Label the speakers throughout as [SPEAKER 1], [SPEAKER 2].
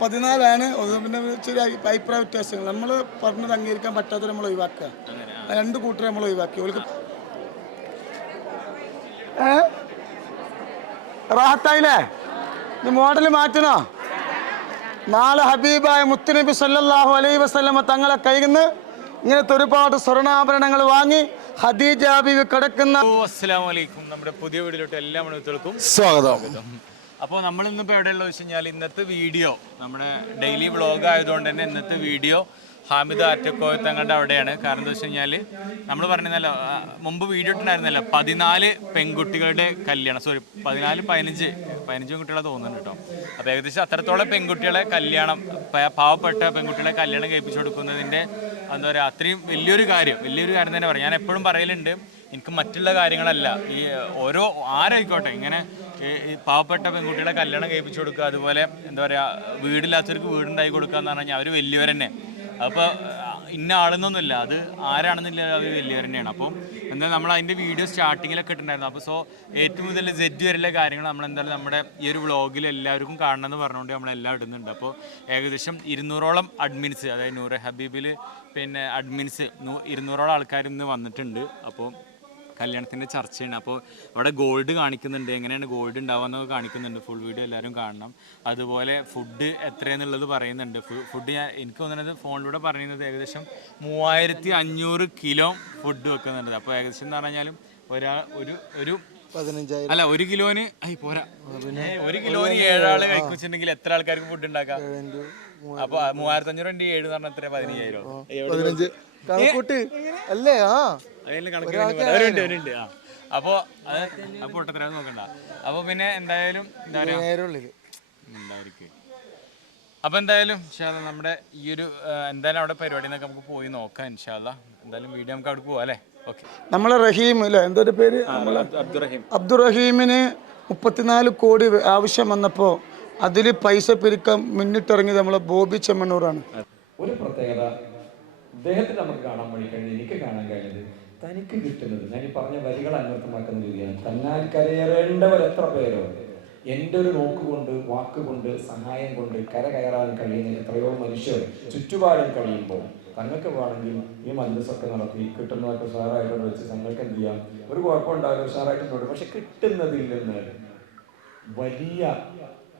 [SPEAKER 1] പതിനാലാണ്. പിന്നെ ചെറിയ അഭിപ്രായ വ്യത്യാസങ്ങൾ. നമ്മൾ പറഞ്ഞത് അംഗീകരിക്കാൻ പറ്റാത്തത് നമ്മൾ ഒഴിവാക്കുക. രണ്ട് കൂട്ടരെ നമ്മൾ ഒഴിവാക്കി. ഓൾക്ക് റാഹത്തായില്ലേ? നീ മോഡൽ മാറ്റണോ? നാളെ ഹബീബായ മുത്തുനബി സല്ലാഹു അലൈ വസല്ലമ തങ്ങളെ കയ്യിൽ നിന്ന് ഇങ്ങനത്തെ ഒരുപാട് സ്വർണാഭരണങ്ങൾ വാങ്ങി ഹദീജ ഹബീബ് കിടക്കുന്ന
[SPEAKER 2] അസ്സാം വലൈക്കും നമ്മുടെ പുതിയ വീടിലോട്ട് എല്ലാ മണികൾക്കും
[SPEAKER 1] സ്വാഗതം.
[SPEAKER 2] അപ്പോൾ നമ്മൾ ഇന്നിപ്പോൾ എവിടെയുള്ളത് വെച്ച് കഴിഞ്ഞാൽ ഇന്നത്തെ വീഡിയോ നമ്മുടെ ഡെയിലി വ്ളോഗ് ആയതുകൊണ്ട് തന്നെ ഇന്നത്തെ വീഡിയോ ഹാമിദ് ആറ്റക്കോയ തങ്ങളുടെ അവിടെയാണ്. കാരണം എന്താ വെച്ച് കഴിഞ്ഞാൽ നമ്മൾ പറഞ്ഞല്ലോ മുമ്പ് വീഡിയോ ഇട്ടുണ്ടായിരുന്നല്ലോ പതിനാല് പെൺകുട്ടികളുടെ കല്യാണം. സോറി പതിനാല് പതിനഞ്ച് പതിനഞ്ച് പെൺകുട്ടികളെ തോന്നുന്നുണ്ട് കേട്ടോ അപ്പോൾ ഏകദേശം അത്രത്തോളം പെൺകുട്ടികളെ കല്യാണം പാവപ്പെട്ട പെൺകുട്ടികളെ കല്യാണം കഴിപ്പിച്ചു കൊടുക്കുന്നതിന്റെ എന്താ പറയുക അത്രയും വലിയൊരു കാര്യം വലിയൊരു കാര്യം തന്നെ പറയാം. ഞാൻ എപ്പോഴും പറയലുണ്ട് എനിക്ക് മറ്റുള്ള കാര്യങ്ങളല്ല ഈ ഓരോ ആരായിക്കോട്ടെ ഇങ്ങനെ ഈ പാവപ്പെട്ട പെൺകുട്ടികളെ കല്യാണം കഴിപ്പിച്ചു കൊടുക്കുക അതുപോലെ എന്താ പറയുക വീടില്ലാത്തവർക്ക് വീടുണ്ടായി കൊടുക്കുക എന്ന് പറഞ്ഞാൽ അവർ വലിയവർ തന്നെ. അപ്പോൾ ഇന്ന ആളെന്നൊന്നുമില്ല. അത് ആരാണെന്നില്ല അവർ വലിയവർ തന്നെയാണ്. അപ്പോൾ എന്താ നമ്മൾ അതിന്റെ വീഡിയോ സ്റ്റാർട്ടിങ്ങിലൊക്കെ ഇട്ടിട്ടുണ്ടായിരുന്നു. അപ്പോൾ സോ ഏറ്റവും മുതൽ ജെഡ് വരെയുള്ള കാര്യങ്ങൾ നമ്മൾ എന്തായാലും നമ്മുടെ ഈ ഒരു വ്ളോഗിൽ എല്ലാവർക്കും കാണണമെന്ന് പറഞ്ഞുകൊണ്ട് നമ്മളെല്ലാം ഇടുന്നുണ്ട്. അപ്പോൾ ഏകദേശം ഇരുന്നൂറോളം അഡ്മിൻസ് അതായത് നൂറ് ഹബീബിൽ പിന്നെ അഡ്മിൻസ് ഇരുന്നൂറോളം ആൾക്കാർ ഇന്ന് വന്നിട്ടുണ്ട്. അപ്പോൾ കല്യാണത്തിന്റെ ചർച്ചയാണ്. അപ്പോൾ അവിടെ ഗോൾഡ് കാണിക്കുന്നുണ്ട്. എങ്ങനെയാണ് ഗോൾഡ് ഉണ്ടാവുക കാണിക്കുന്നുണ്ട്. ഫുൾ വീഡിയോ എല്ലാവരും കാണണം. അതുപോലെ ഫുഡ് എത്രയെന്നുള്ളത് പറയുന്നുണ്ട്. ഫുഡ് ഞാൻ എനിക്ക് തോന്നുന്നത് ഫോണിലൂടെ പറയുന്നത് ഏകദേശം മൂവായിരത്തി അഞ്ഞൂറ് കിലോ ഫുഡ് വെക്കുന്നുണ്ട്. അപ്പോൾ ഏകദേശം എന്ന് പറഞ്ഞാലും ഒരാൾ ഒരു ഒരു
[SPEAKER 1] പതിനഞ്ചായിരം.
[SPEAKER 2] അല്ല ഒരു കിലോന് പോരാ. ഒരു കിലോന് ഏഴാൾ കഴിക്കുന്നുണ്ടെങ്കിൽ എത്ര ആൾക്കാർക്ക് ഫുഡ് ഉണ്ടാക്കാം? അപ്പൊ മൂവായിരത്തി അഞ്ഞൂറ് ഏഴ് പറഞ്ഞ എത്ര
[SPEAKER 1] പതിനഞ്ചായിരം അല്ലേ ആ.
[SPEAKER 2] അപ്പോൾ പൊട്ടത്തര നോക്കണ്ട. അപ്പൊ പിന്നെ എന്തായാലും എന്താ
[SPEAKER 1] നേരുള്ളിൽ
[SPEAKER 2] ഉണ്ടായിരിക്കും അപ്പോൾ എന്തായാലും ഇൻഷാല്ല നമ്മുടെ ഈ ഒരു എന്തായാലും അവിടെ പരിപാടി എന്നൊക്കെ നമുക്ക് പോയി നോക്കാം ഇൻഷാല്ല എന്തായാലും വീഡിയോ നമുക്ക് അവിടെ പോവാം അല്ലേ? ഓക്കെ.
[SPEAKER 1] നമ്മളെ റഹീം അല്ലേ എന്തൊരു പേര്?
[SPEAKER 2] അബ്ദുറഹീം.
[SPEAKER 1] അബ്ദുറഹീമിന് മുപ്പത്തിനാല് കോടി ആവശ്യം വന്നപ്പോൾ അതിൽ പൈസ പിരിക്കാൻ മുന്നിട്ടിറങ്ങിയത് നമ്മളെ ബോബി ചെമ്മണ്ണൂറാണ്.
[SPEAKER 3] ഒരു പ്രത്യേകത അദ്ദേഹത്തിന് നമുക്ക് കാണാൻ വേണ്ടി കഴിഞ്ഞത് എനിക്ക് കാണാൻ കഴിഞ്ഞത് തനിക്ക് കിട്ടുന്നത്. ഞാൻ ഈ പറഞ്ഞ വരികൾ അന്വർത്ഥമാക്കുന്ന രീതിയാണ്. തന്നാൽ കരയേറേണ്ടവർ എത്ര പേരോ എന്റെ ഒരു നോക്കുകൊണ്ട് വാക്കുകൊണ്ട് സഹായം കൊണ്ട് കര കയറാൻ കഴിയുന്ന എത്രയോ മനുഷ്യർ ചുറ്റുപാടും കഴിയുമ്പോൾ തങ്ങൾക്ക് വേണമെങ്കിൽ ഈ മന്ത്രിസൊക്കെ നടത്തി കിട്ടുന്നതൊക്കെ ഉഷാറായിട്ടോട് വെച്ച് തങ്ങൾക്ക് എന്ത് ചെയ്യാം? ഒരു കുഴപ്പമുണ്ടാവില്ല ഉഷാറായിട്ടുണ്ട് പക്ഷെ കിട്ടുന്നതിൽ വലിയ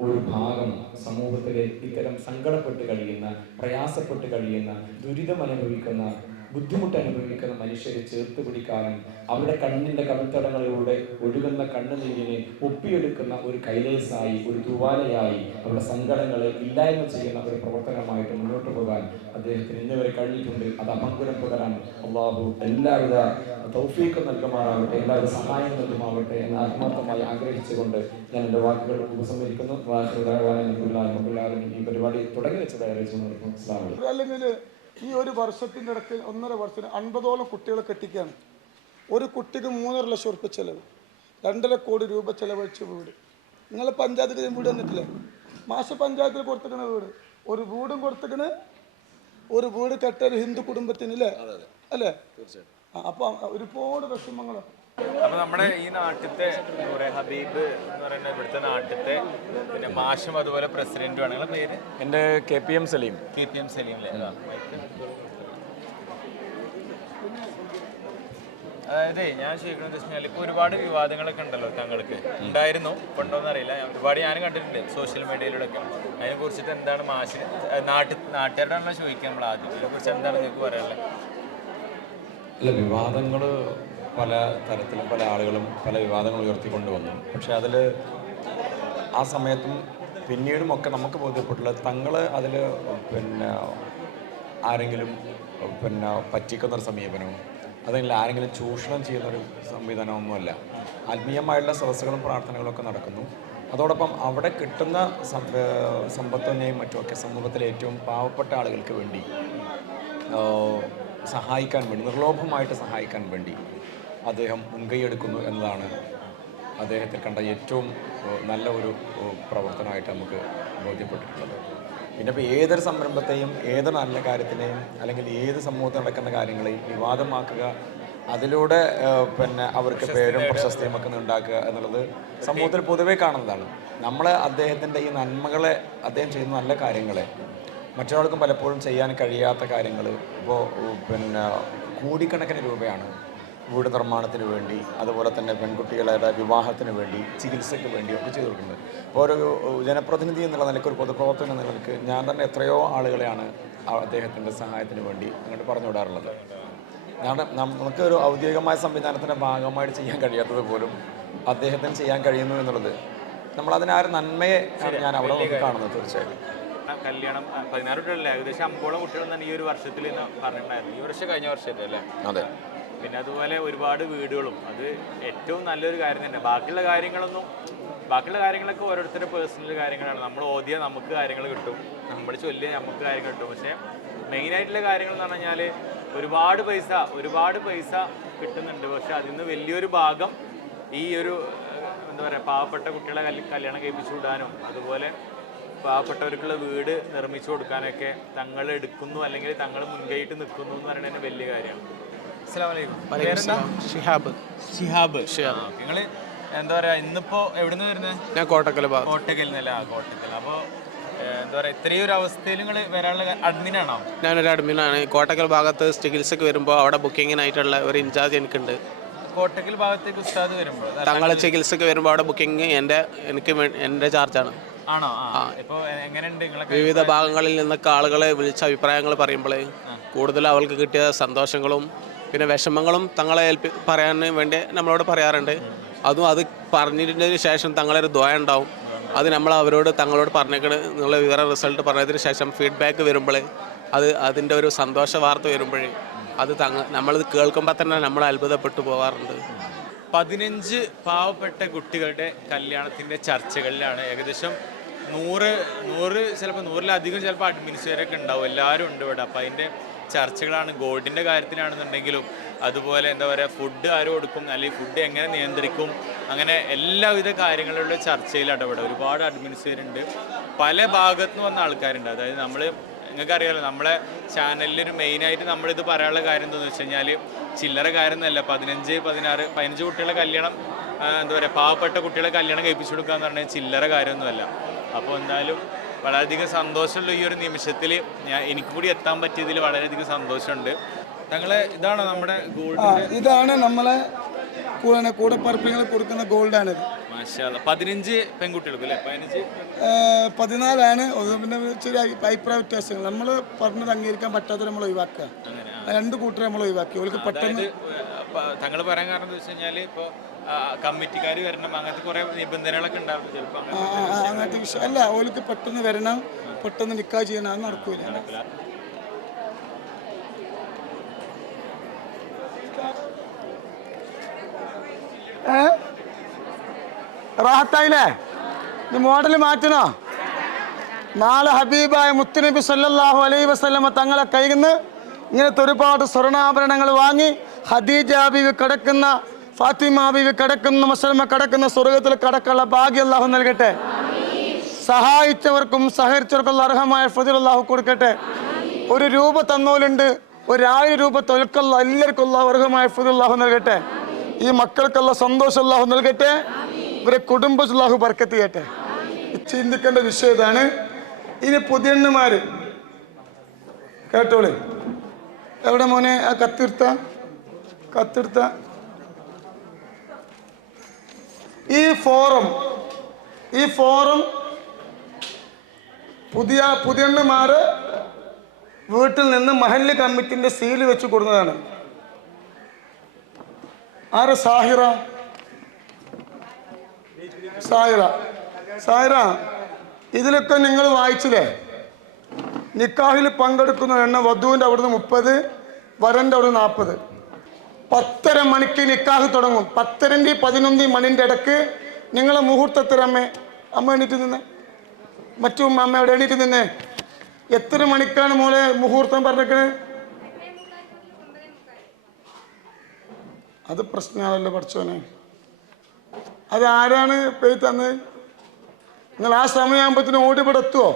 [SPEAKER 3] ഒരു ഭാഗം സമൂഹത്തിലെ ഇത്തരം സങ്കടപ്പെട്ട് കഴിയുന്ന പ്രയാസപ്പെട്ട് കഴിയുന്ന ദുരിതം അനുഭവിക്കുന്ന ബുദ്ധിമുട്ട് അനുഭവിക്കുന്ന മനുഷ്യരെ ചേർത്ത് പിടിക്കാനും അവരുടെ കണ്ണിന്റെ കവിത്തടങ്ങളിലൂടെ ഒഴുകുന്ന കണ്ണുനീരിനെ ഒപ്പിയെടുക്കുന്ന ഒരു കൈലേസായി ഒരു തൂവാലയായി അവരുടെ സങ്കടങ്ങളെ ഇല്ലായ്മ ചെയ്യുന്ന ഒരു പ്രവർത്തനമായിട്ട് മുന്നോട്ട് പോകാൻ അദ്ദേഹത്തിന് ഇന്ന് വരെ കഴിഞ്ഞിട്ടുണ്ട്. അത് അപങ്കുരം തുടരാൻ അള്ളാഹു എല്ലാവിധ തൗഫീഖ് നൽകുമാറാവട്ടെ എല്ലാവരും സഹായം നൽകുമാവട്ടെ എന്ന് ആത്മാർത്ഥമായി ആഗ്രഹിച്ചുകൊണ്ട് ഞാൻ എന്റെ വാക്കുകൾ ഉപസംഹരിക്കുന്നു. ഈ പരിപാടി തുടങ്ങി വെച്ചതായി.
[SPEAKER 1] അല്ലെങ്കിൽ ഈ ഒരു വർഷത്തിന്റെ ഇടയ്ക്ക് ഒന്നര വർഷത്തിന് അൻപതോളം കുട്ടികളെ കെട്ടിക്കാണ് ഒരു കുട്ടിക്ക് മൂന്നര ലക്ഷം ഉറുപ്പ് ചെലവ് രണ്ടര കോടി രൂപ ചെലവഴിച്ച വീട്. നിങ്ങളെ പഞ്ചായത്തിൽ വീട് തന്നിട്ടില്ലേ മാഷ പഞ്ചായത്തിൽ കൊടുത്തേക്കണ വീട്. ഒരു വീടും കൊടുത്തേക്കണ് ഒരു വീട് കെട്ട ഒരു ഹിന്ദു കുടുംബത്തിന് അല്ലേ? അല്ലേ അപ്പൊ ഒരുപാട് വിഷമങ്ങൾ
[SPEAKER 2] അപ്പൊ നമ്മുടെ ഈ നാട്ടിലത്തെ നൂറെ ഹബീബ് എന്ന് പറയുന്ന ഇവിടുത്തെ നാട്ടിലത്തെ പിന്നെ മാഷും അതുപോലെ പ്രസിഡന്റും ആണ്. പേര്?
[SPEAKER 3] എന്റെ K P M Saleem.
[SPEAKER 2] K P M Saleem അല്ലേ. അതായത് ഞാൻ ചോദിക്കുന്നത് വെച്ചാൽ ഇപ്പോൾ ഒരുപാട് വിവാദങ്ങളൊക്കെ ഉണ്ടല്ലോ താങ്കൾക്ക്. ഉണ്ടായിരുന്നു ഉണ്ടോന്ന് അറിയില്ല. ഞാൻ ഒരുപാട് ഞാനും കണ്ടിട്ടുണ്ട് സോഷ്യൽ മീഡിയയിലൂടെ ഒക്കെ. അതിനെ കുറിച്ചിട്ട് എന്താണ് മാഷിന് നാട്ടിൽ നാട്ടുകാരോടാണല്ലോ ചോദിക്കുക നമ്മൾ ആദ്യം. അതിനെ കുറിച്ച് എന്താണ് നിങ്ങൾക്ക് പറയാനുള്ളത്?
[SPEAKER 3] അല്ല വിവാദങ്ങൾ പല തരത്തിലും പല ആളുകളും പല വിവാദങ്ങൾ ഉയർത്തിക്കൊണ്ടുവന്നു പക്ഷേ അതിൽ ആ സമയത്തും പിന്നീടും ഒക്കെ നമുക്ക് ബോധ്യപ്പെട്ടുള്ളത് തങ്ങൾ അതിൽ പിന്നെ ആരെങ്കിലും പിന്നെ പറ്റിക്കുന്ന ഒരു സമീപനവും അതല്ലെങ്കിൽ ആരെങ്കിലും ചൂഷണം ചെയ്യുന്നൊരു സംവിധാനമൊന്നുമല്ല. ആത്മീയമായിട്ടുള്ള സദസ്സുകളും പ്രാർത്ഥനകളും ഒക്കെ നടക്കുന്നു. അതോടൊപ്പം അവിടെ കിട്ടുന്ന സമ്പത്തിനെയും മറ്റുമൊക്കെ സമൂഹത്തിലെ ഏറ്റവും പാവപ്പെട്ട ആളുകൾക്ക് വേണ്ടി സഹായിക്കാൻ വേണ്ടി നിർലോഭമായിട്ട് സഹായിക്കാൻ വേണ്ടി അദ്ദേഹം മുൻകൈയെടുക്കുന്നു എന്നതാണ് അദ്ദേഹത്തെ കണ്ട ഏറ്റവും നല്ല ഒരു പ്രവർത്തനമായിട്ട് നമുക്ക് ബോധ്യപ്പെട്ടിട്ടുള്ളത്. പിന്നെ ഇപ്പോൾ ഏതൊരു സംരംഭത്തെയും ഏത് നല്ല കാര്യത്തിനെയും അല്ലെങ്കിൽ ഏത് സമൂഹത്തിൽ നടക്കുന്ന കാര്യങ്ങളെയും വിവാദമാക്കുക അതിലൂടെ പിന്നെ അവർക്ക് പേരും പ്രശസ്തിയും ഒക്കെ ഉണ്ടാക്കുക എന്നുള്ളത് സമൂഹത്തിൽ പൊതുവേ കാണുന്നതാണ്. നമ്മൾ അദ്ദേഹത്തിന്റെ ഈ നന്മകളെ അദ്ദേഹം ചെയ്യുന്ന നല്ല കാര്യങ്ങളെ മറ്റൊരാൾക്കും പലപ്പോഴും ചെയ്യാൻ കഴിയാത്ത കാര്യങ്ങൾ ഇപ്പോൾ പിന്നെ കോടിക്കണക്കിന് രൂപയാണ്. വീട് നിർമ്മാണത്തിന് വേണ്ടി അതുപോലെ തന്നെ പെൺകുട്ടികളുടെ വിവാഹത്തിന് വേണ്ടി ചികിത്സയ്ക്ക് വേണ്ടി ഒക്കെ ചെയ്തു കൊടുക്കുന്നത്. അപ്പോൾ ഒരു ജനപ്രതിനിധി എന്നുള്ള നിലയ്ക്ക് ഒരു പൊതുപ്രവർത്തകൻ എന്ന നിലയ്ക്ക് ഞാൻ തന്നെ എത്രയോ ആളുകളെയാണ് അദ്ദേഹത്തിന്റെ സഹായത്തിന് വേണ്ടി അങ്ങോട്ട് പറഞ്ഞു വിടാറുള്ളത്. കാരണം നമുക്ക് ഒരു ഔദ്യോഗികമായ സംവിധാനത്തിന്റെ ഭാഗമായിട്ട് ചെയ്യാൻ കഴിയാത്തത് പോലും അദ്ദേഹത്തിന് ചെയ്യാൻ കഴിയുന്നു എന്നുള്ളത്. ആ ഒരു നന്മയെ ഞാൻ അവിടെ നോക്കി കാണുന്നത് തീർച്ചയായിട്ടും.
[SPEAKER 2] കല്യാണം പതിനാറ് കുട്ടികളല്ലേ ഏകദേശം അമ്പോളം കുട്ടികൾ തന്നെ ഈ ഒരു വർഷത്തിൽ പറഞ്ഞിട്ടുണ്ടായിരുന്നു. ഈ വർഷം കഴിഞ്ഞ വർഷത്തെ അല്ലേ
[SPEAKER 3] അതെ.
[SPEAKER 2] പിന്നെ അതുപോലെ ഒരുപാട് വീടുകളും. അത് ഏറ്റവും നല്ലൊരു കാര്യം തന്നെ. ബാക്കിയുള്ള കാര്യങ്ങളൊന്നും ബാക്കിയുള്ള കാര്യങ്ങളൊക്കെ ഓരോരുത്തരുടെ പേഴ്സണൽ കാര്യങ്ങളാണ്. നമ്മൾ ഓതിയാൽ നമുക്ക് കാര്യങ്ങൾ കിട്ടും. നമ്മൾ ചൊല്ലിയാൽ നമുക്ക് കാര്യങ്ങൾ കിട്ടും. പക്ഷേ മെയിനായിട്ടുള്ള കാര്യങ്ങൾ എന്ന് പറഞ്ഞാൽ ഒരുപാട് പൈസ ഒരുപാട് പൈസ കിട്ടുന്നുണ്ട്. പക്ഷെ അതിൽ നിന്ന് വലിയൊരു ഭാഗം ഈ ഒരു എന്താ പറയുക പാവപ്പെട്ട കുട്ടികളെ കല്യ- കല്യാണം കഴിപ്പിച്ചു വിടാനും അതുപോലെ പാവപ്പെട്ടവർക്കുള്ള വീട് നിർമ്മിച്ചു കൊടുക്കാനൊക്കെ തങ്ങൾ എടുക്കുന്നു. അല്ലെങ്കിൽ തങ്ങൾ മുൻകൈയിട്ട് നിൽക്കുന്നു എന്ന് പറയുന്നത് വലിയ കാര്യമാണ്.
[SPEAKER 4] ഷിഹാബ്.
[SPEAKER 2] ഷിഹാബ്. നിങ്ങൾ എന്താ പറയാ ഇന്നിപ്പോ എവിടുന്ന് വരുന്നത്
[SPEAKER 4] ഞാൻ കോട്ടക്കൽ ഭാഗം
[SPEAKER 2] കോട്ടക്കൽ നിന്നല്ല കോട്ടക്കൽ അപ്പോൾ എന്താ പറയാ ഇത്രയും ഒരു അവസ്ഥയിൽ നിങ്ങൾ വരാനുള്ള അഡ്മിൻ ആണോ?
[SPEAKER 4] ഞാനൊരു അഡ്മിനാണ് കോട്ടക്കൽ ഭാഗത്ത് ചികിത്സക്ക് വരുമ്പോൾ അവിടെ ബുക്കിങ്ങിനായിട്ടുള്ള ഒരു ഇൻചാർജ് എനിക്കുണ്ട്.
[SPEAKER 2] കോട്ടക്കൽ ഭാഗത്തേക്ക് ഉസ്താദ് വരുമ്പോൾ
[SPEAKER 4] തങ്ങളെ ചികിത്സക്ക് വരുമ്പോൾ അവിടെ ബുക്കിംഗ് എന്റെ എനിക്ക് എന്റെ എന്റെ ചാർജാണ്
[SPEAKER 2] ആണോ. ആ ഇപ്പൊ എങ്ങനെയുണ്ട്
[SPEAKER 4] വിവിധ ഭാഗങ്ങളിൽ നിന്നൊക്കെ ആളുകളെ വിളിച്ച അഭിപ്രായങ്ങൾ പറയുമ്പോൾ കൂടുതൽ അവൾക്ക് കിട്ടിയ സന്തോഷങ്ങളും പിന്നെ വിഷമങ്ങളും തങ്ങളെ ഏൽപ്പി പറയാൻ വേണ്ടി നമ്മളോട് പറയാറുണ്ട്. അതും അത് പറഞ്ഞതിന് ശേഷം തങ്ങളൊരു ദ്വയ ഉണ്ടാവും. അത് നമ്മൾ അവരോട് തങ്ങളോട് പറഞ്ഞേക്കണ നിങ്ങളെ വിവര റിസൾട്ട് പറഞ്ഞതിന് ശേഷം ഫീഡ്ബാക്ക് വരുമ്പോൾ അത് അതിന്റെ ഒരു സന്തോഷ വാർത്ത വരുമ്പോഴേ അത് തങ്ങ നമ്മളിത് കേൾക്കുമ്പോൾ തന്നെ നമ്മൾ അത്ഭുതപ്പെട്ടു പോകാറുണ്ട്
[SPEAKER 2] പതിനഞ്ച് പാവപ്പെട്ട കുട്ടികളുടെ കല്യാണത്തിന്റെ ചർച്ചകളിലാണ് ഏകദേശം നൂറ് നൂറ് ചിലപ്പോൾ നൂറിലധികം ചിലപ്പോൾ അഡ്മിനിസ്ട്രേറ്ററൊക്കെ ഉണ്ടാവും. എല്ലാവരും ഉണ്ട് ഇവിടെ. അപ്പം അതിന്റെ ചർച്ചകളാണ് ഗോൾഡിന്റെ കാര്യത്തിലാണെന്നുണ്ടെങ്കിലും അതുപോലെ എന്താ പറയുക ഫുഡ് ആര് കൊടുക്കും അല്ലെങ്കിൽ ഫുഡ് എങ്ങനെ നിയന്ത്രിക്കും അങ്ങനെ എല്ലാവിധ കാര്യങ്ങളിലുള്ള ചർച്ചയിൽ ഇടപെടും. ഒരുപാട് അഡ്മിനിസ്ട്രേറ്റർ ഉണ്ട് പല ഭാഗത്തു നിന്ന് വന്ന ആൾക്കാരുണ്ട്. അതായത് നമ്മൾ നിങ്ങൾക്കറിയാലോ നമ്മളെ ചാനലിൽ മെയിനായിട്ട് നമ്മളിത് പറയാനുള്ള കാര്യം എന്താണെന്ന് വെച്ച് കഴിഞ്ഞാൽ ചില്ലറ കാര്യമൊന്നുമല്ല. പതിനഞ്ച് പതിനാറ് പതിനഞ്ച് കുട്ടികളെ കല്യാണം എന്താ പറയുക പാവപ്പെട്ട കുട്ടികളെ കല്യാണം കഴിപ്പിച്ചു കൊടുക്കുക എന്ന് പറഞ്ഞാൽ ചില്ലറ കാര്യമൊന്നുമല്ല. അപ്പോൾ എന്തായാലും വളരെയധികം സന്തോഷമുള്ള ഈ ഒരു നിമിഷത്തിൽ ഞാൻ എനിക്ക് കൂടി എത്താൻ പറ്റിയതിൽ വളരെയധികം സന്തോഷമുണ്ട്. ഞങ്ങളെ ഇതാണ് നമ്മുടെ ഗോൾഡ്
[SPEAKER 1] ഇതാണ് നമ്മളെ കൂടെ കൂടപ്പറപ്പിങ്ങൾ കൊടുക്കുന്ന ഗോൾഡാണിത്.
[SPEAKER 2] പതിനഞ്ച് പെൺകുട്ടികൾക്ക്
[SPEAKER 1] പതിനാലാണ്. പിന്നെ ചെറിയ അഭിപ്രായ വ്യത്യാസങ്ങൾ. നമ്മൾ പറഞ്ഞത് അംഗീകരിക്കാൻ പറ്റാത്ത നമ്മൾ ഒഴിവാക്കുക രണ്ട് കൂട്ടരെ നമ്മൾ ഒഴിവാക്കി അവർക്ക് പെട്ടെന്ന്
[SPEAKER 2] തങ്ങൾ പറയാൻ കാരണം എന്താ വെച്ച് കഴിഞ്ഞാൽ ഇപ്പോൾ കമ്മിറ്റിക്കാർ വരണം അങ്ങനത്തെ കുറേ നിബന്ധനകളൊക്കെ ഉണ്ടാവും ചിലപ്പോൾ
[SPEAKER 1] അങ്ങനത്തെ വിഷയം. അല്ല പെട്ടെന്ന് വരണം പെട്ടെന്ന് നിക്കാ ചെയ്യണം നടക്കൂല. റാഹത്തായില്ലേ? ഇത് മോഡൽ മാറ്റണോ? നാളെ ഹബീബായ മുത്തുനബി സല്ലാഹു അലൈഹി വസല്ലമ തങ്ങളെ കയ്യിൽ നിന്ന് ഇങ്ങനത്തെ ഒരുപാട് സ്വർണാഭരണങ്ങൾ വാങ്ങി ഹദീജ ബീവി കിടക്കുന്ന ഫാത്തിമ ബീവി കിടക്കുന്ന മുസൽമ കിടക്കുന്ന സ്വർഗത്തിൽ കടക്കുള്ള ഭാഗ്യം അള്ളാഹു നൽകട്ടെ. സഹായിച്ചവർക്കും സഹകരിച്ചവർക്കും അർഹമായ ഫതിൽ അള്ളാഹു കൊടുക്കട്ടെ. ഒരു രൂപ തന്നോലുണ്ട് ഒരായിരം രൂപ തൊഴിൽക്കുള്ള എല്ലാവർക്കും അള്ളാഹു അർഹമായ ഫതിൽ അള്ളാഹു നൽകട്ടെ. ഈ മക്കൾക്കുള്ള സന്തോഷം അള്ളാഹു നൽകട്ടെ. ഇവരെ കുടുംബ അള്ളാഹു ബർക്കത്ത് ചിന്തിക്കേണ്ട വിഷയം ഇതാണ്. ഇനി പുതിയണ്ണമാര് കേട്ടോളെ. എവിടെ മോനെ? ആ കത്തിർത്ത? കത്തിർത്ത ഈ ഫോറം ഈ ഫോറം പുതിയ പുതിയണ്ണമാര് വീട്ടിൽ നിന്ന് മഹല്ല് കമ്മിറ്റിന്റെ സീൽ വെച്ച് കൊടുത്തതാണ് ആര്? സാഹിറ. സാഹിറ. സാഹിറ ഇതിലൊക്കെ നിങ്ങൾ വായിച്ചില്ലേ? നിക്കാഹിൽ പങ്കെടുക്കുന്ന എണ്ണ വധുവിന്റെ അവിടുന്ന് മുപ്പത് വരന്റെ അവിടുന്ന് നാൽപ്പത് പത്തര മണിക്ക് നിക്കാഹ് തുടങ്ങും. പത്തരന്റെ പതിനൊന്നി മണിന്റെ ഇടയ്ക്ക് നിങ്ങളെ മുഹൂർത്തത്തിൽ അമ്മ അമ്മ എണീറ്റ് നിന്ന്. മറ്റും അമ്മ അവിടെ എണീറ്റ് നിന്ന്? എത്ര മണിക്കാണ് മോളെ മുഹൂർത്തം പറഞ്ഞേക്കണേ? അത് പ്രശ്നമാണല്ലോ പഠിച്ചോനെ അത് ആരാണ് പെയ് തന്നത് നിങ്ങൾ ആ സമയമാകുമ്പോഴത്തേനും ഓടി എത്തുമോ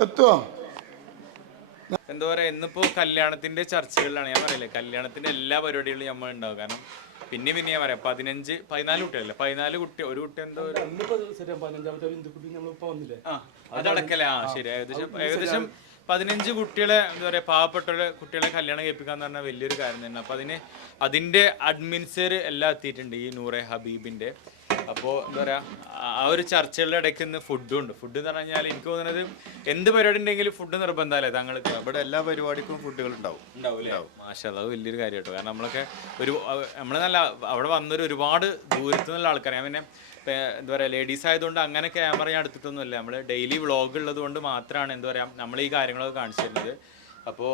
[SPEAKER 1] എത്തുമോ
[SPEAKER 2] എന്താ പറയാ ഇന്നിപ്പോ കല്യാണത്തിന്റെ ചർച്ചകളിലാണ് ഞാൻ പറയില്ലേ കല്യാണത്തിന്റെ എല്ലാ പരിപാടികളും നമ്മൾ ഉണ്ടാവും. കാരണം പിന്നെ പിന്നെ ഞാൻ പറയാം പതിനഞ്ച് പതിനാല് കുട്ടികളല്ലേ? പതിനാല് കുട്ടി ഒരു കുട്ടി എന്താ ഒരു അതടക്കല്ലേ ആ ശരി. ഏകദേശം ഏകദേശം പതിനഞ്ച് കുട്ടികളെ എന്താ പറയാ പാവപ്പെട്ട കുട്ടികളെ കല്യാണം കേൾപ്പിക്കാന്ന് പറഞ്ഞാൽ വലിയൊരു കാര്യം തന്നെ അപ്പൊ അതിന് അതിന്റെ അഡ്മിൻസർ എല്ലാം എത്തിയിട്ടുണ്ട് ഈ നൂറെ ഹബീബിന്റെ. അപ്പോൾ എന്താ പറയുക ആ- ഒരു ചർച്ചകളുടെ ഇടയ്ക്ക് ഇന്ന് ഫുഡും ഉണ്ട്. ഫുഡ് എന്ന് പറഞ്ഞു കഴിഞ്ഞാൽ എനിക്ക് തോന്നുന്നത് എന്ത് പരിപാടി ഉണ്ടെങ്കിലും ഫുഡ് നിർബന്ധമല്ലേ താങ്കൾക്ക്
[SPEAKER 5] ഇവിടെ എല്ലാ പരിപാടിക്കും ഫുഡുകൾ ഉണ്ടാവും.
[SPEAKER 2] ഉണ്ടാവും മാഷാ അത് വലിയൊരു കാര്യം കേട്ടോ കാരണം നമ്മളൊക്കെ ഒരു നമ്മൾ നല്ല അവിടെ വന്നൊരു ഒരുപാട് ദൂരത്തു നിന്നുള്ള ആൾക്കാർ ഞാൻ പിന്നെ എന്താ പറയുക ലേഡീസ് ആയതുകൊണ്ട് അങ്ങനെ ക്യാമറ ഞാൻ എടുത്തിട്ടൊന്നുമില്ല. നമ്മൾ ഡെയിലി വ്ളോഗ് ഉള്ളത് കൊണ്ട് മാത്രമാണ് എന്താ പറയുക നമ്മൾ ഈ കാര്യങ്ങളൊക്കെ കാണിച്ചു തരുന്നത്. അപ്പോൾ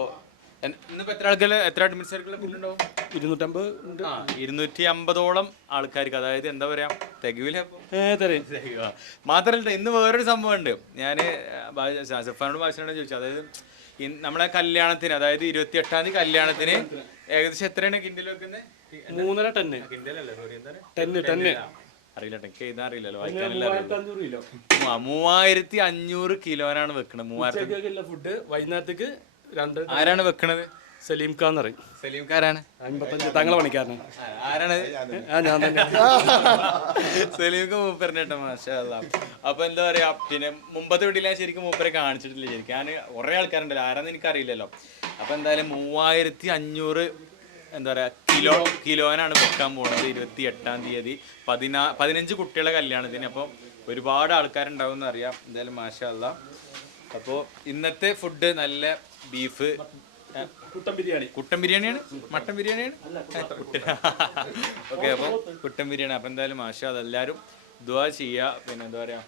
[SPEAKER 2] എത്ര ആൾക്കാർ എത്ര അഡ്മിൻ സർക്കിൾ ഉണ്ടാവും?
[SPEAKER 6] ഇരുന്നൂറ്റമ്പത് ഉണ്ട്.
[SPEAKER 2] ആ ഇരുന്നൂറ്റി അമ്പതോളം ആൾക്കാർക്ക്. അതായത് എന്താ പറയാ തികവില്ല മാത്രല്ല ഇന്ന് വേറൊരു സംഭവം ഉണ്ട്. ഞാൻ സഫാനോട് ഭാഷയോട് ചോദിച്ചു. അതായത് നമ്മളെ കല്യാണത്തിന് അതായത് ഇരുപത്തി എട്ടാം തീയതി കല്യാണത്തിന് ഏകദേശം എത്രയാണ് കിൻഡിൽ വെക്കുന്നത്
[SPEAKER 6] മൂന്നര ടന്ന്.
[SPEAKER 2] കിൻഡലല്ലേ സോറി എന്താണ്?
[SPEAKER 6] ടെന്ന് ടെന്ന്.
[SPEAKER 2] അറിയില്ല എനിക്ക് എഴുതാൻ അറിയില്ലല്ലോ വായിക്കാനല്ല
[SPEAKER 6] മൂവായിരത്തി അഞ്ഞൂറ് കിലോ.
[SPEAKER 2] ആ, മൂവായിരത്തി അഞ്ഞൂറ് കിലോനാണ് വെക്കണത് മൂവായിരത്തി
[SPEAKER 6] ഫുഡ് വൈകുന്നേരത്തേക്ക് രണ്ട്
[SPEAKER 2] ആരാണ് വെക്കണത്?
[SPEAKER 6] സലീം ഖാൻ പറയും.
[SPEAKER 2] സലീം സലീംക്കാരാണ്
[SPEAKER 6] അമ്പത്തഞ്ച് തങ്ങളെ പണിക്കാരനാണ്
[SPEAKER 2] ആരാണ്?
[SPEAKER 6] ആ ഞാൻ തന്നെ.
[SPEAKER 2] സലീം ഖാൻ കേട്ടോ മാഷാ. അപ്പൊ എന്താ പറയാ പിന്നെ മുമ്പത്തെ വീട്ടിലെ ശരിക്കും മൂപ്പരെ കാണിച്ചിട്ടില്ല ശരിക്കും. ഞാൻ കുറെ ആൾക്കാരുണ്ടല്ലോ ആരാന്ന് എനിക്കറിയില്ലല്ലോ. അപ്പൊ എന്തായാലും മൂവായിരത്തി അഞ്ഞൂറ് എന്താ പറയാ കിലോ കിലോനാണ് വെക്കാൻ പോകുന്നത് ഇരുപത്തി എട്ടാം തീയതി. പതിനാ പതിനഞ്ച് കുട്ടികളെ കല്യാണത്തിന്. അപ്പോൾ ഒരുപാട് ആൾക്കാരുണ്ടാവും എന്ന് അറിയാം എന്തായാലും മാഷാ അല്ലാ അപ്പോൾ ഇന്നത്തെ ഫുഡ് നല്ല ബീഫ്.
[SPEAKER 6] കുട്ടൻ ബിരിയാണി.
[SPEAKER 2] കുട്ടൻ ബിരിയാണിയാണ്? മട്ടൻ ബിരിയാണിയാണ്? ഓക്കെ അപ്പോൾ കുട്ടൻ ബിരിയാണി. അപ്പം എന്തായാലും മാഷ അതെല്ലാവരും ദുവാ ചെയ്യുക പിന്നെ എന്താ പറയാ?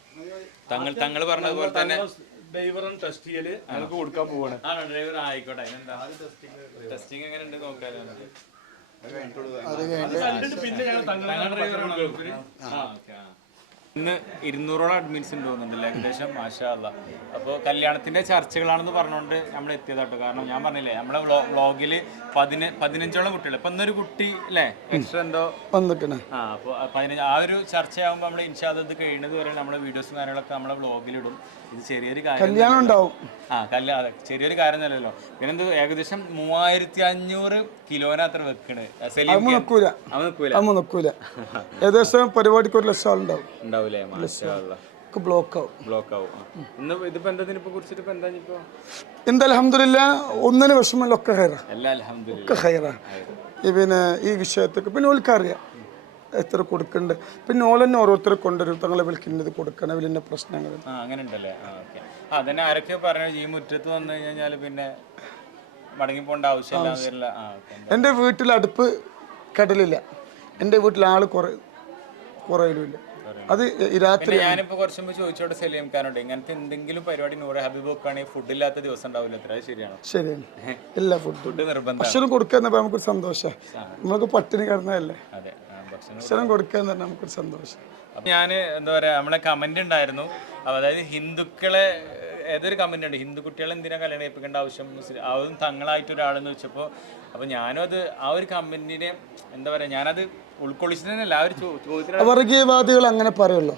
[SPEAKER 2] തങ്ങൾ തങ്ങൾ പറഞ്ഞതുപോലെ തന്നെ
[SPEAKER 6] ഡ്രൈവറും ടെസ്റ്റ് ചെയ്യൽ. ഞങ്ങൾക്ക് കൊടുക്കാൻ പോവാണ്.
[SPEAKER 2] ആണോ? ഡ്രൈവർ ആയിക്കോട്ടെ. അതിനെന്താ? ടെസ്റ്റിംഗ് എങ്ങനെ ഉണ്ട് നോക്കാലോ നമുക്ക്.
[SPEAKER 6] പിന്നെ ഞങ്ങൾ തങ്ങളെ
[SPEAKER 2] തങ്ങൾ ഡ്രൈവറാണോ? ഇന്ന് ഇരുന്നൂറോളം അഡ്മിൻസ് ഉണ്ട് തോന്നുന്നുണ്ടല്ലോ ഏകദേശം? മാഷാല്ല അപ്പോൾ കല്യാണത്തിന്റെ ചർച്ചകളാണെന്ന് പറഞ്ഞുകൊണ്ട് നമ്മൾ എത്തിയതാട്ടോ. കാരണം ഞാൻ പറഞ്ഞില്ലേ നമ്മുടെ വ്ളോഗിൽ പതിന പതിനഞ്ചോളം കുട്ടികൾ ഇപ്പം ഇന്നൊരു കുട്ടി അല്ലേ എക്സ്ട്രാ എന്തോ? ആ അപ്പോൾ പതിനഞ്ച് ആ ഒരു ചർച്ചയാകുമ്പോൾ നമ്മൾ ഇൻഷാദ് ഇത് കഴിയുന്നത് വരെ നമ്മുടെ വീഡിയോസും കാര്യങ്ങളൊക്കെ നമ്മളെ വ്ളോഗിലിടും ഇത് ചെറിയൊരു കാര്യം
[SPEAKER 1] ഉണ്ടാവും.
[SPEAKER 2] ആ കല്യാണം ചെറിയൊരു കാര്യം തന്നെയല്ലോ പിന്നെന്ത് ഏകദേശം മൂവായിരത്തി അഞ്ഞൂറ് കിലോനത്ര വെക്കണ്. സലീം
[SPEAKER 1] നിൽക്കൂല ഏകദേശം പരിപാടിക്ക് ഒരു ലക്ഷം ആളുണ്ടാവും.
[SPEAKER 2] ഉണ്ടാവൂലേ? മാഷാ
[SPEAKER 1] ബ്ലോക്ക് ആവും.
[SPEAKER 2] ബ്ലോക്ക് ആവും. ആ. ഇന്ന് ഇതിപ്പോ എന്താ കുറിച്ചിട്ട് എന്താ ഇപ്പോ?
[SPEAKER 1] എന്താ അലഹമില്ല ഒന്നിന് വിഷമമില്ല ഒക്കെ ഹൈറ. ഒക്കെ ഹൈറ. പിന്നെ ഈ വിഷയത്തൊക്കെ പിന്നെ ഓൽക്കറിയാം. എത്ര കൊടുക്കണ്ട്. പിന്നെ ഓൾ തന്നെ ഓരോരുത്തരെ കൊണ്ടുവരും. തങ്ങളെ വിളിക്കുന്നത് കൊടുക്കണം വലിയ പ്രശ്നങ്ങൾ.
[SPEAKER 2] അങ്ങനെ ഉണ്ടല്ലേ ആ ഓക്കെ. അതന്നെ ആരൊക്കെ പറഞ്ഞു ഈ മുറ്റത്ത് വന്നു കഴിഞ്ഞാൽ പിന്നെ മടങ്ങി പോകേണ്ട ആവശ്യമില്ല വരില്ല. ആ
[SPEAKER 1] എന്റെ വീട്ടിൽ അടുപ്പ് കടലില്ല. എന്റെ വീട്ടിൽ ആൾ കുറേ അത് രാത്രി
[SPEAKER 2] ഞാനിപ്പോ കുറച്ച് മുമ്പ് ചോദിച്ചോട്ടെ സലീം ഖാനോട് ഇങ്ങനത്തെ എന്തെങ്കിലും പരിപാടി നൂറ് ഹബീബ് വെക്കുകയാണെങ്കിൽ ഫുഡ് ഇല്ലാത്ത ദിവസം ഉണ്ടാവില്ല. അത്ര ശരിയാണ്?
[SPEAKER 1] ശരിയാണ്. എല്ലാ ഫുഡ്
[SPEAKER 2] ഫുഡ് നിർബന്ധം
[SPEAKER 1] ഭക്ഷണം കൊടുക്കുക നമുക്കൊരു സന്തോഷം. നമുക്ക് പട്ടിണി കിടന്നതല്ലേ?
[SPEAKER 2] ഭക്ഷണം
[SPEAKER 1] കൊടുക്കുക പറഞ്ഞാൽ നമുക്കൊരു സന്തോഷം.
[SPEAKER 2] ഞാൻ എന്താ പറയാ നമ്മളെ കമന്റ് ഉണ്ടായിരുന്നു. അതായത് ഹിന്ദുക്കളെ ഏതൊരു കമന്റ് ഉണ്ട്? ഹിന്ദു കുട്ടികളെ എന്തിനാ കല്യാണം കഴിപ്പിക്കേണ്ട ആവശ്യം? മുസ്ലിം അതും തങ്ങളായിട്ട് ഒരാളെന്ന് വെച്ചപ്പോൾ അപ്പൊ ഞാനും അത് ആ ഒരു കമന്റിനെ എന്താ പറയാ ഞാനത്
[SPEAKER 1] വർഗീയവാദികൾ അങ്ങനെ പറയുള്ളൂ.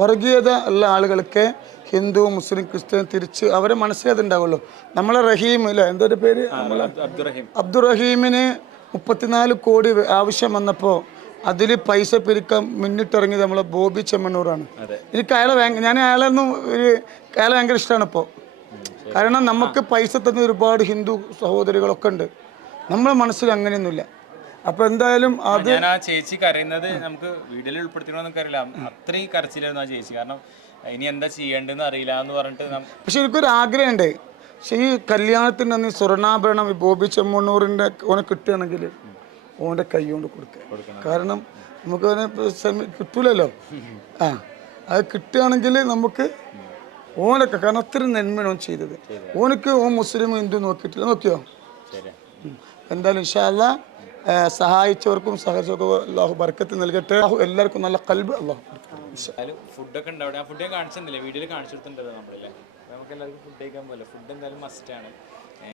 [SPEAKER 1] വർഗീയത ഉള്ള ആളുകൾക്ക് ഹിന്ദു മുസ്ലിം ക്രിസ്ത്യൻ തിരിച്ച് അവരെ മനസ്സിലാതുണ്ടാവുള്ളൂ നമ്മളെ റഹീം ഇല്ല? എന്തൊരു പേര്? അബ്ദുറഹീമിന് മുപ്പത്തിനാല് കോടി ആവശ്യം വന്നപ്പോൾ അതിൽ പൈസ പിരിക്കാൻ മുന്നിട്ടിറങ്ങിയത് നമ്മളെ ബോബി ചെമ്മണ്ണൂറാണ്. എനിക്ക് അയാളെ ഞാൻ അയാളെ ഒന്നും ഒരു അയാളെ ഭയങ്കര ഇഷ്ടമാണ് ഇപ്പോൾ കാരണം നമുക്ക് പൈസ തന്ന ഒരുപാട് ഹിന്ദു സഹോദരികളൊക്കെ ഉണ്ട്. നമ്മളെ മനസ്സിൽ അങ്ങനെയൊന്നുമില്ല. അപ്പോൾ എന്തായാലും അത്
[SPEAKER 2] ഞാൻ ആ ചേച്ചി കരയുന്നത് നമുക്ക് വീഡിയോയിൽ ഉൾപ്പെടുത്തണമെന്നൊക്കെ അറിയില്ല അത്രയും കരച്ചിലായിരുന്നു ആ ചേച്ചി. കാരണം ഇനി എന്താ ചെയ്യേണ്ടെന്ന് അറിയില്ല എന്ന് പറഞ്ഞിട്ട്
[SPEAKER 1] പക്ഷെ എനിക്കൊരു ആഗ്രഹമുണ്ട്. പക്ഷെ ഈ കല്യാണത്തിന് അന്ന് സ്വർണാഭരണം ഈ ബോബി ചെമ്മണ്ണൂറിന്റെ ഓനെ കിട്ടുകയാണെങ്കിൽ ഓന്റെ കൈ കൊണ്ട് കൊടുക്കുക കാരണം നമുക്ക് അവനെ കിട്ടൂലല്ലോ. ആ അത് കിട്ടുകയാണെങ്കിൽ നമുക്ക് ഓനൊക്കെ കാരണം അത്രയും നന്മയാണ് ഓൻ ചെയ്തത്. ഓനക്ക് ഓൻ മുസ്ലിം ഹിന്ദു നോക്കിയിട്ടില്ല. നോക്കിയോ. എന്തായാലും ഇൻഷാല്ല സഹായിച്ചവർക്കും സഹകരിച്ചവർക്കും അള്ളാഹു ബർക്കത്ത് നൽകട്ടെ. അള്ളാഹു എല്ലാവർക്കും നല്ല കൽബ് അള്ളാഹു
[SPEAKER 2] ഫുഡൊക്കെ ഉണ്ട് അവിടെ ആ ഫുഡ് ഞാൻ കാണിച്ചിരുന്നില്ലേ? വീഡിയോയിൽ കാണിച്ചിരുന്നുണ്ടല്ലോ നമ്മളില്ലേ? നമുക്ക് എല്ലാവർക്കും ഫുഡ് കഴിക്കാൻ പോലെ ഫുഡ് എന്തായാലും മസ്റ്റ് ആണ്.